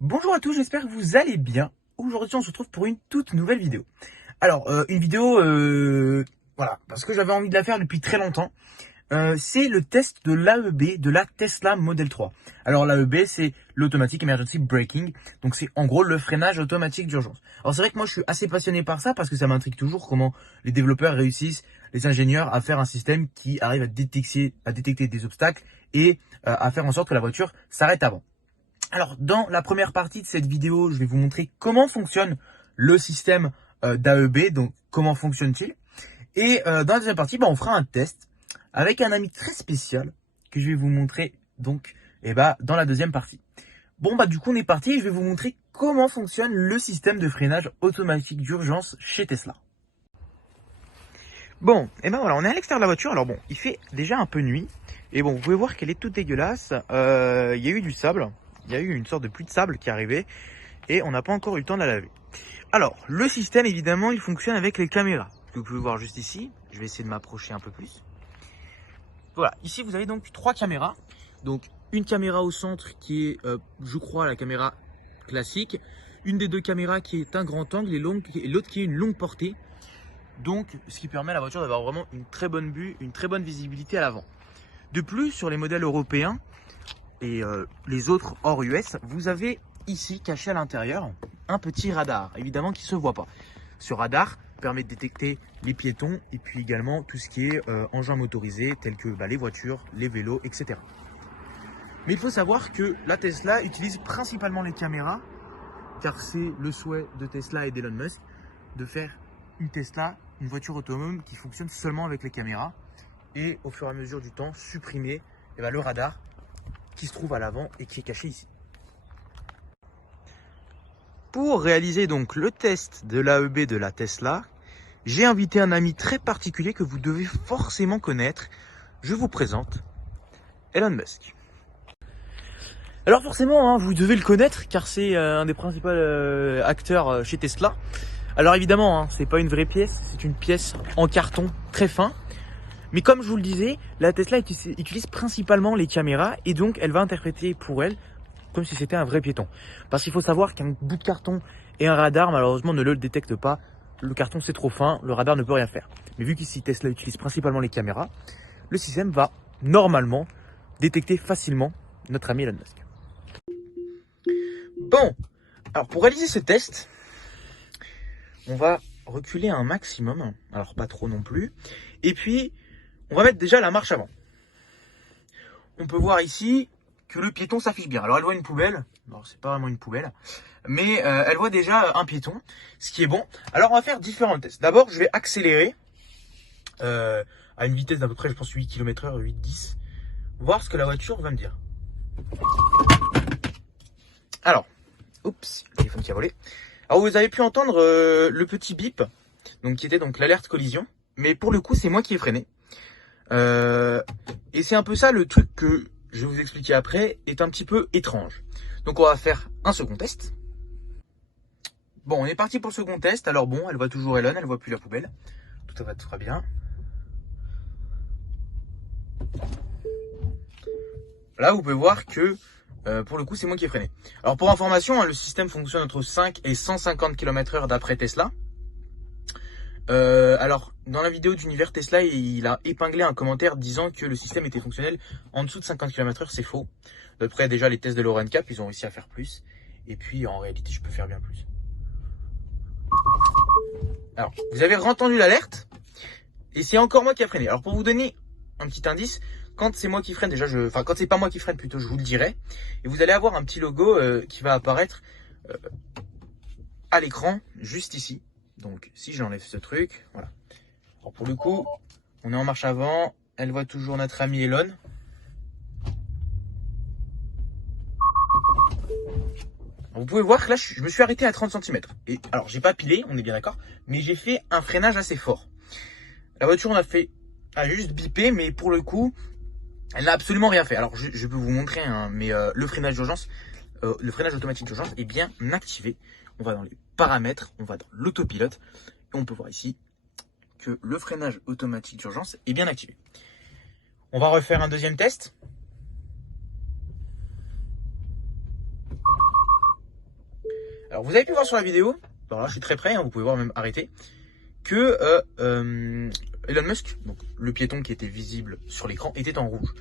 Bonjour à tous, j'espère que vous allez bien. Aujourd'hui, on se retrouve pour une toute nouvelle vidéo. Alors, une vidéo, voilà, parce que j'avais envie de la faire depuis très longtemps. C'est le test de l'AEB de la Tesla Model 3. Alors, l'AEB, c'est l'Automatic Emergency Braking. Donc, c'est en gros le freinage automatique d'urgence. Alors, c'est vrai que moi, je suis assez passionné par ça parce que ça m'intrigue toujours comment les développeurs réussissent, les ingénieurs, à faire un système qui arrive à détecter des obstacles et à faire en sorte que la voiture s'arrête avant. Alors, dans la première partie de cette vidéo, je vais vous montrer comment fonctionne le système d'AEB, donc comment fonctionne-t-il. Et dans la deuxième partie, on fera un test avec un ami très spécial que je vais vous montrer donc dans la deuxième partie. Du coup, on est parti et je vais vous montrer comment fonctionne le système de freinage automatique d'urgence chez Tesla. Voilà, on est à l'extérieur de la voiture. Alors il fait déjà un peu nuit. Et vous pouvez voir qu'elle est toute dégueulasse. Il y a eu du sable. Il y a eu une sorte de pluie de sable qui est arrivée. Et on n'a pas encore eu le temps de la laver. Alors, le système, évidemment, il fonctionne avec les caméras. Vous pouvez voir juste ici. Je vais essayer de m'approcher un peu plus. Voilà, ici, vous avez donc 3 caméras. Donc, une caméra au centre qui est, je crois, la caméra classique. Une des 2 caméras qui est un grand angle et l'autre qui est une longue portée. Donc, ce qui permet à la voiture d'avoir vraiment une très bonne vue, une très bonne visibilité à l'avant. De plus, sur les modèles européens et les autres hors US, vous avez ici, caché à l'intérieur, un petit radar, évidemment qui ne se voit pas. Ce radar permet de détecter les piétons et puis également tout ce qui est engins motorisés tels que les voitures, les vélos, etc. Mais il faut savoir que la Tesla utilise principalement les caméras, car c'est le souhait de Tesla et d'Elon Musk de faire une Tesla, une voiture autonome qui fonctionne seulement avec les caméras et au fur et à mesure du temps supprimer le radar qui se trouve à l'avant et qui est caché ici. Pour réaliser donc le test de l'AEB de la Tesla, j'ai invité un ami très particulier que vous devez forcément connaître. Je vous présente Elon Musk. Alors forcément, vous devez le connaître car c'est un des principaux acteurs chez Tesla. Alors évidemment, c'est pas une vraie pièce, c'est une pièce en carton très fin. Mais comme je vous le disais, la Tesla utilise principalement les caméras et donc elle va interpréter pour elle comme si c'était un vrai piéton. Parce qu'il faut savoir qu'un bout de carton et un radar malheureusement ne le détectent pas. Le carton c'est trop fin, le radar ne peut rien faire. Mais vu qu'ici Tesla utilise principalement les caméras, le système va normalement détecter facilement notre ami Elon Musk. Alors pour réaliser ce test, on va reculer un maximum, alors pas trop non plus, et puis on va mettre déjà la marche avant. On peut voir ici que le piéton s'affiche bien. Alors elle voit une poubelle, alors c'est pas vraiment une poubelle, mais elle voit déjà un piéton, ce qui est bon. Alors on va faire différents tests. D'abord je vais accélérer à une vitesse d'à peu près, je pense 8 km/h, 8-10, voir ce que la voiture va me dire. Alors, oups, le téléphone qui a volé. Alors vous avez pu entendre le petit bip, donc qui était donc l'alerte collision, mais pour le coup c'est moi qui ai freiné. Et c'est un peu ça le truc que je vais vous expliquer après est un petit peu étrange. Donc on va faire un second test. On est parti pour le second test. Alors elle voit toujours Elon, elle voit plus la poubelle. Tout va très bien. Là vous pouvez voir que pour le coup c'est moi qui ai freiné. Alors pour information, le système fonctionne entre 5 et 150 km/h d'après Tesla. Alors, dans la vidéo d'Univers Tesla, il a épinglé un commentaire disant que le système était fonctionnel en dessous de 50 km/h. C'est faux. D'après déjà les tests de Laurent Cap, ils ont réussi à faire plus. Et puis en réalité, je peux faire bien plus. Alors, vous avez entendu l'alerte. Et c'est encore moi qui a freiné. Alors pour vous donner un petit indice, quand c'est moi qui freine, quand c'est pas moi qui freine plutôt, je vous le dirai. Et vous allez avoir un petit logo qui va apparaître à l'écran, juste ici. Donc si j'enlève ce truc, voilà. Alors pour le coup, on est en marche avant, elle voit toujours notre ami Elon. Vous pouvez voir que là, je me suis arrêté à 30 cm. Et alors, j'ai pas pilé, on est bien d'accord, mais j'ai fait un freinage assez fort. La voiture, a juste bipé, mais pour le coup, elle n'a absolument rien fait. Alors, je peux vous montrer, mais le freinage d'urgence, le freinage automatique d'urgence est bien activé. On va dans les paramètres, on va dans l'autopilote, et on peut voir ici que le freinage automatique d'urgence est bien activé. On va refaire un deuxième test. Alors vous avez pu voir sur la vidéo, alors là je suis très près, hein, vous pouvez voir même arrêter, que Elon Musk, donc le piéton qui était visible sur l'écran, était en rouge.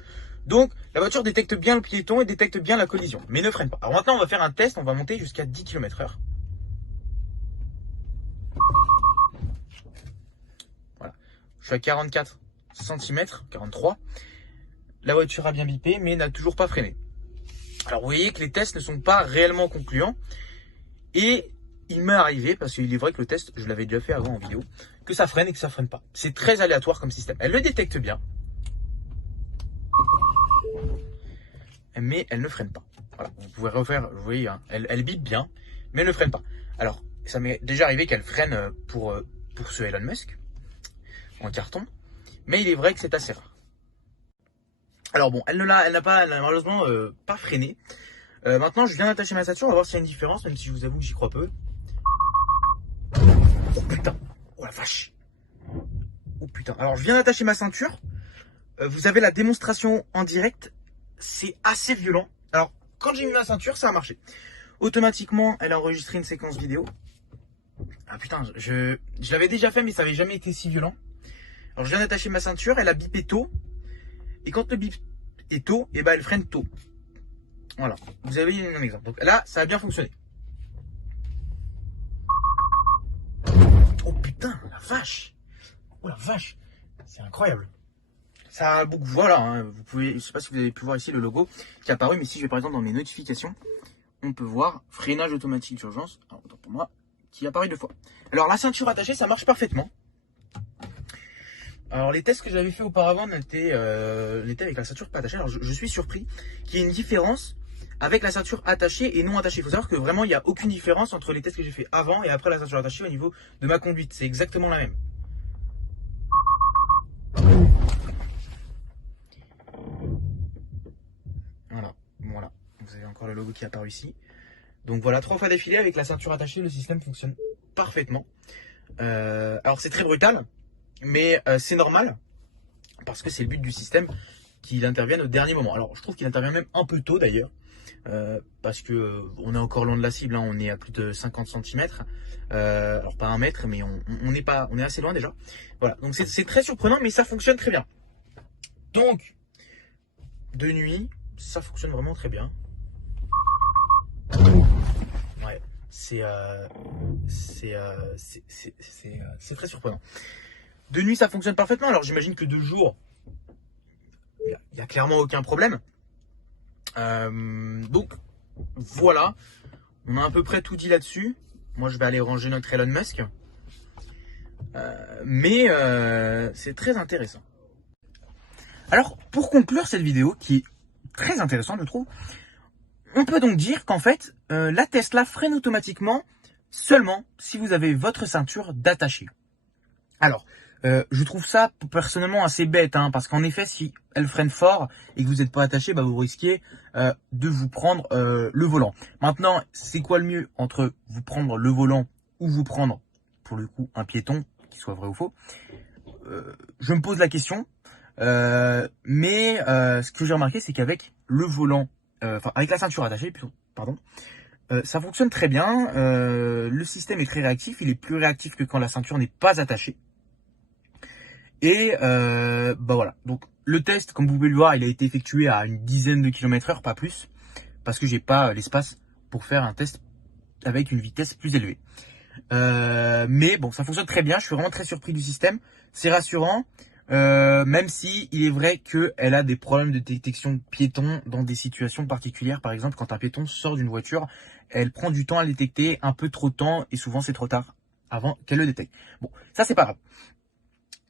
Donc la voiture détecte bien le piéton et détecte bien la collision, mais ne freine pas. Alors maintenant on va faire un test, on va monter jusqu'à 10 km/h. Voilà, je suis à 44 cm, 43. La voiture a bien bipé, mais n'a toujours pas freiné. Alors vous voyez que les tests ne sont pas réellement concluants. Et il m'est arrivé, parce qu'il est vrai que le test, je l'avais déjà fait avant en vidéo, que ça freine et que ça freine pas. C'est très aléatoire comme système. Elle le détecte bien, mais elle ne freine pas. Voilà, vous pouvez refaire, vous voyez, hein, elle bip bien, mais elle ne freine pas. Alors, ça m'est déjà arrivé qu'elle freine pour ce Elon Musk, en carton, mais il est vrai que c'est assez rare. Alors bon, elle n'a malheureusement pas freiné. Maintenant, je viens d'attacher ma ceinture, on va voir s'il y a une différence, même si je vous avoue que j'y crois peu. Oh putain, oh la vache. Oh putain, alors je viens d'attacher ma ceinture. Vous avez la démonstration en direct, c'est assez violent. Alors, quand j'ai mis ma ceinture, ça a marché. Automatiquement, elle a enregistré une séquence vidéo. Ah putain, je l'avais déjà fait, mais ça n'avait jamais été si violent. Alors, je viens d'attacher ma ceinture, elle a bipé tôt. Et quand le bip est tôt, et ben elle freine tôt. Voilà, vous avez un exemple. Donc là, ça a bien fonctionné. Oh putain, la vache. Oh la vache, c'est incroyable. Ça a beaucoup, voilà, hein, vous pouvez, je sais pas si vous avez pu voir ici le logo qui est apparu, mais si je vais par exemple dans mes notifications, on peut voir freinage automatique d'urgence, alors autant pour moi, qui apparaît 2 fois. Alors la ceinture attachée, ça marche parfaitement. Alors les tests que j'avais fait auparavant étaient avec la ceinture pas attachée. Alors je suis surpris qu'il y ait une différence avec la ceinture attachée et non attachée. Il faut savoir que vraiment il n'y a aucune différence entre les tests que j'ai fait avant et après la ceinture attachée au niveau de ma conduite. C'est exactement la même. Voilà. Vous avez encore le logo qui est apparu ici. Donc voilà, 3 fois d'affilée avec la ceinture attachée, le système fonctionne parfaitement. Alors c'est très brutal, mais c'est normal parce que c'est le but du système qu'il intervienne au dernier moment. Alors je trouve qu'il intervient même un peu tôt d'ailleurs. Parce que on est encore loin de la cible, hein, on est à plus de 50 cm, alors pas 1 mètre, mais on est assez loin déjà. Voilà, donc c'est très surprenant, mais ça fonctionne très bien. Donc, de nuit, ça fonctionne vraiment très bien. Ouais, c'est très surprenant. De nuit, ça fonctionne parfaitement. Alors j'imagine que de jour, il n'y a clairement aucun problème. Donc voilà, on a à peu près tout dit là-dessus. Moi je vais aller ranger notre Elon Musk, mais c'est très intéressant. Alors pour conclure cette vidéo qui est très intéressante je trouve, on peut donc dire qu'en fait la Tesla freine automatiquement seulement si vous avez votre ceinture d'attaché. Alors je trouve ça personnellement assez bête, hein, parce qu'en effet, si elle freine fort et que vous n'êtes pas attaché, bah, vous risquez de vous prendre le volant. Maintenant, c'est quoi le mieux entre vous prendre le volant ou vous prendre, pour le coup, un piéton, qu'il soit vrai ou faux? Je me pose la question, mais ce que j'ai remarqué, c'est qu'avec le volant, avec la ceinture attachée, pardon, ça fonctionne très bien. Le système est très réactif, il est plus réactif que quand la ceinture n'est pas attachée. Et bah voilà, donc le test, comme vous pouvez le voir, il a été effectué à une dizaine de km/h, pas plus, parce que j'ai pas l'espace pour faire un test avec une vitesse plus élevée. Mais bon, ça fonctionne très bien, je suis vraiment très surpris du système, c'est rassurant, même si il est vrai qu'elle a des problèmes de détection piéton dans des situations particulières. Par exemple, quand un piéton sort d'une voiture, elle prend du temps à le détecter, un peu trop de temps, et souvent c'est trop tard avant qu'elle le détecte. Bon, ça c'est pas grave.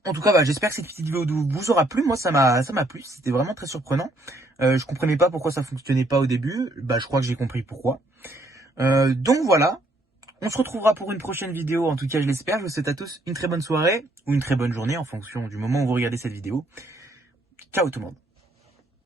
En tout cas, bah, j'espère que cette petite vidéo vous aura plu. Moi, ça m'a plu. C'était vraiment très surprenant. Je comprenais pas pourquoi ça fonctionnait pas au début. Bah, je crois que j'ai compris pourquoi. Donc voilà. On se retrouvera pour une prochaine vidéo. En tout cas, je l'espère. Je vous souhaite à tous une très bonne soirée ou une très bonne journée en fonction du moment où vous regardez cette vidéo. Ciao tout le monde.